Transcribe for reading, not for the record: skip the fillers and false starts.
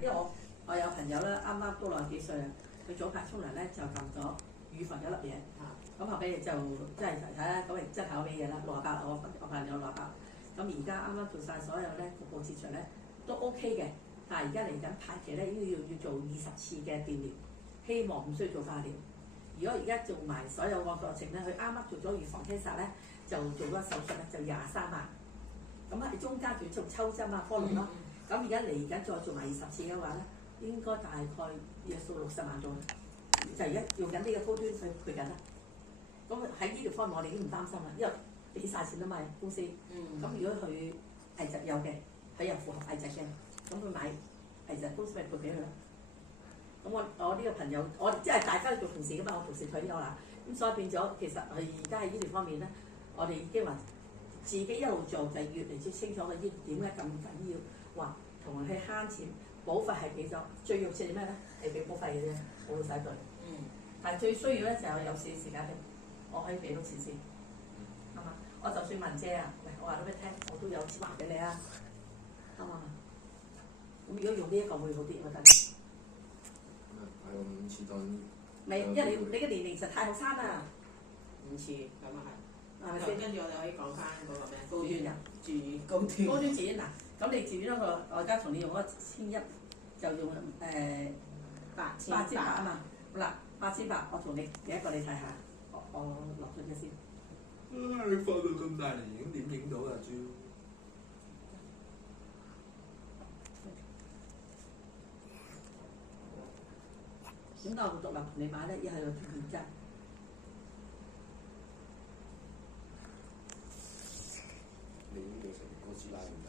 因為我有朋友咧，啱啱都60幾歲啊，佢早排沖涼咧就撳咗乳房有粒嘢，咁後尾就即係睇啦，咁咪即係考咩嘢啦，68，我朋友68，咁而家啱啱做晒所有咧局部切除咧都 OK 嘅，但係而家嚟緊排期咧應該要做20次嘅電療，希望唔需要做化療。如果而家做埋所有個過程咧，佢啱啱做咗預防 cancer 咧，就做咗手術咧就23萬，咁喺中間仲要做抽針啊、科隆啦。咁而家嚟緊再做埋20次嘅話咧，應該大概約數60萬到啦。就而家用緊呢個高端去配緊啦。咁喺醫療方面我哋已經唔擔心啦，因為俾晒錢啊嘛公司。咁如果佢危疾有嘅，佢又符合危疾嘅，咁佢買危疾公司咪配俾佢啦。咁我呢個朋友，我即係大家做同事噶嘛，我同事退休啦，咁所以變咗其實佢而家喺醫療方面咧，我哋已經話自己一路做就越嚟越清楚個醫療點解咁緊要，話同佢慳錢，保費係幾多？最肉赤係咩咧？係俾保費嘅啫，冇到洗對。但係最需要咧就係有事時間嘅，我可以俾到錢先，係嘛？我就算問姐啊，喂，我話到俾你聽，我都有錢還俾你啊，啱嘛？咁如果用呢一個會好啲，我覺得。係我5次當。未，因為你嘅年齡實太後生啦。5次咁啊係。係咪先？跟住我哋可以講翻嗰個咩？高端人。住院高端。高端住院嗱，咁你住院嗰個，我而家同你用嗰1100，就用8800啊嘛。好啦，8800，我同你第一個你睇下，我落咗嘅先。你放到咁大嚟影點影到啊豬？點解我獨立同你買咧？一係個條件啫。你呢個成個師奶唔